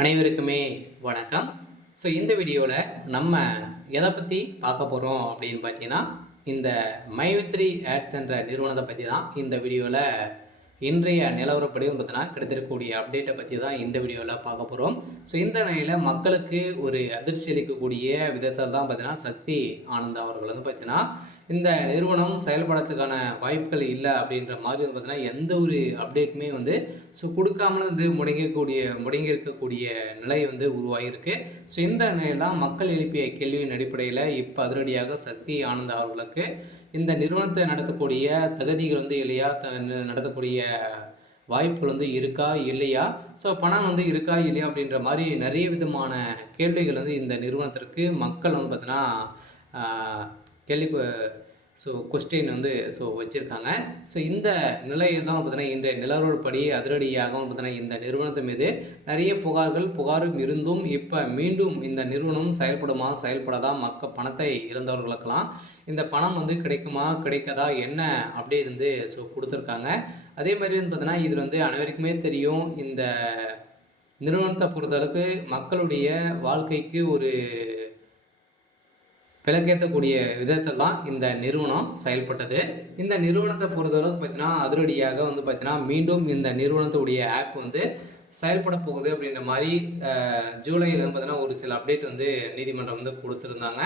அனைவருக்குமே வணக்கம். இந்த வீடியோவில் நம்ம எதை பற்றி பார்க்க போகிறோம் அப்படின்னு பார்த்தீங்கன்னா, இந்த மைவித்ரி ஆட்ஸ் என்ற நிறுவனத்தை பற்றி தான் இந்த வீடியோவில் இன்றைய நிலவரப்படி பார்த்தீங்கன்னா கிடைத்திருக்கக்கூடிய அப்டேட்டை பற்றி தான் இந்த வீடியோவில் பார்க்க போகிறோம். இந்த நிலையில் மக்களுக்கு ஒரு அதிர்ச்சி அளிக்கக்கூடிய விதத்தில் தான் பார்த்தீங்கன்னா சக்தி ஆனந்த் அவர்கள் பார்த்தீங்கன்னா இந்த நிறுவனம் செயல்படுறதுக்கான வாய்ப்புகள் இல்லை அப்படின்ற மாதிரி பார்த்தீங்கன்னா எந்த ஒரு அப்டேட்டுமே கொடுக்காமலும் முடங்கியிருக்கக்கூடிய நிலை உருவாகியிருக்கு. இந்த நிலையெல்லாம் மக்கள் எழுப்பிய கேள்வியின் அடிப்படையில் இப்போ அதிரடியாக சக்தி ஆனந்த் அவர்களுக்கு இந்த நிறுவனத்தை நடத்தக்கூடிய தகுதிகள் இல்லையா, நடத்தக்கூடிய வாய்ப்புகள் இருக்கா இல்லையா, பணம் இருக்கா இல்லையா அப்படின்ற மாதிரி நிறைய விதமான கேள்விகள் இந்த நிறுவனத்திற்கு மக்கள் பார்த்தீங்கன்னா கேள்வி கொஸ்டின் வச்சுருக்காங்க. இந்த நிலையில் தான் பார்த்தீங்கன்னா இன்றைய நிலவரப்படி அதிரடியாகவும் பார்த்தீங்கன்னா இந்த நிறுவனத்து மீது நிறைய புகாரும் இருந்தும் இப்போ மீண்டும் இந்த நிறுவனம் செயல்படாதா, பணத்தை இழந்தவர்களுக்கெல்லாம் இந்த பணம் கிடைக்குமா கிடைக்காதா என்ன அப்படி கொடுத்துருக்காங்க. அதே மாதிரி பார்த்தீங்கன்னா இதில் அனைவருக்குமே தெரியும், இந்த நிறுவனத்தை பொறுத்தளவுக்கு மக்களுடைய வாழ்க்கைக்கு ஒரு விலக்கேற்றக்கூடிய விதத்தில் தான் இந்த நிறுவனம் செயல்பட்டது. இந்த நிறுவனத்தை பொறுத்தளவுக்கு பார்த்தீங்கன்னா அதிரடியாக பார்த்தீங்கன்னா மீண்டும் இந்த நிறுவனத்துடைய ஆப் செயல்பட போகுது அப்படின்ற மாதிரி ஜூலையில் பார்த்தீங்கன்னா ஒரு சில அப்டேட் நீதிமன்றம் கொடுத்துருந்தாங்க.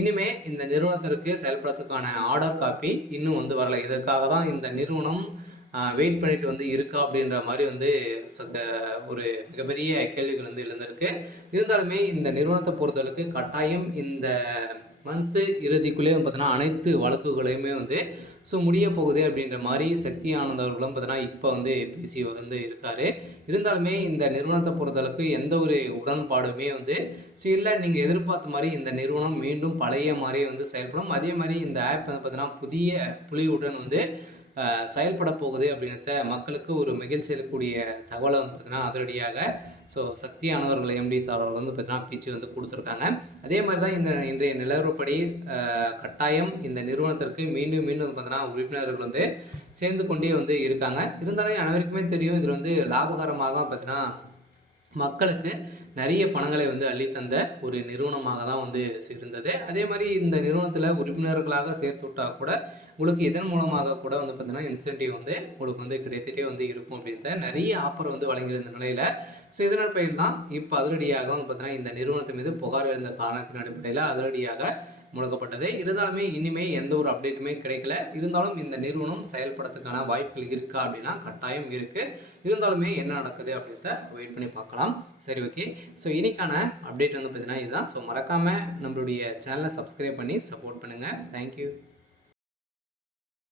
இனிமேல் இந்த நிறுவனத்திற்கு செயல்படுறதுக்கான ஆர்டர் காப்பி இன்னும் வரலை. இதற்காக தான் இந்த நிறுவனம் வெயிட் பண்ணிட்டு இருக்கா அப்படின்ற மாதிரி ஒரு மிகப்பெரிய கேள்விகள் எழுந்திருக்கு. இருந்தாலுமே இந்த நிறுவனத்தை பொறுத்தளவுக்கு கட்டாயம் இந்த மந்த்து இறுதிக்குள்ளே பார்த்தீங்கன்னா அனைத்து வழக்குகளையுமே முடிய போகுது அப்படின்ற மாதிரி சக்தி ஆனந்த் அவர்களும் பார்த்தீங்கன்னா இப்போ பேசி இருக்கார். இருந்தாலுமே இந்த நிறுவனத்தை பொறுத்தளவுக்கு எந்த ஒரு உடன்பாடுமே இல்லை, நீங்கள் எதிர்பார்த்த மாதிரி இந்த நிறுவனம் மீண்டும் பழைய மாதிரியே செயல்படும். அதே மாதிரி இந்த ஆப் பார்த்தீங்கன்னா புதிய புலியுடன் செயல்பட போகுது அப்படின்றத மக்களுக்கு ஒரு மகிழ்ச்சி அளிக்கக்கூடிய தகவலை பார்த்தீங்கன்னா அதிரடியாக சக்தி ஆனவர்கள் எம்டிஸ் அவர்கள் பார்த்தீங்கன்னா பேச்சு கொடுத்துருக்காங்க. அதே மாதிரி தான் இன்றைய நிலவரப்படி கட்டாயம் இந்த நிறுவனத்திற்கு மீண்டும் பார்த்தீங்கன்னா உறுப்பினர்கள் சேர்ந்து கொண்டே இருக்காங்க. இருந்தாலும் அனைவருக்குமே தெரியும், இதில் லாபகரமாக பார்த்தீங்கன்னா மக்களுக்கு நிறைய பணங்களை அள்ளித்தந்த ஒரு நிறுவனமாக தான் இருந்தது. அதே மாதிரி இந்த நிறுவனத்தில் உறுப்பினர்களாக சேர்த்து விட்டால் கூட உங்களுக்கு இதன் மூலமாக கூட பார்த்தீங்கன்னா இன்சென்டிவ் உங்களுக்கு கிடைத்துட்டே இருக்கும் அப்படின்ற நிறைய ஆஃபர் வழங்கியிருந்த நிலையில் இதன் பயிர் தான் இப்போ அதிரடியாக பார்த்தீங்கன்னா இந்த நிறுவனத்தின் மீது புகார் எழுந்த காரணத்தின் அடிப்படையில் அதிரடியாக முடக்கப்பட்டது. இருந்தாலுமே இனிமேல் எந்த ஒரு அப்டேட்டுமே கிடைக்கல. இருந்தாலும் இந்த நிறுவனம் செயல்படுறதுக்கான வாய்ப்புகள் இருக்கா அப்படின்னா கட்டாயம் இருக்குது. இருந்தாலுமே என்ன நடக்குது அப்படின்றத வெயிட் பண்ணி பார்க்கலாம். சரி, ஓகே. இன்னைக்கான அப்டேட் பார்த்தீங்கன்னா இதுதான். மறக்காமல் நம்மளுடைய சேனலை சப்ஸ்கிரைப் பண்ணி சப்போர்ட் பண்ணுங்கள். தேங்க்யூ.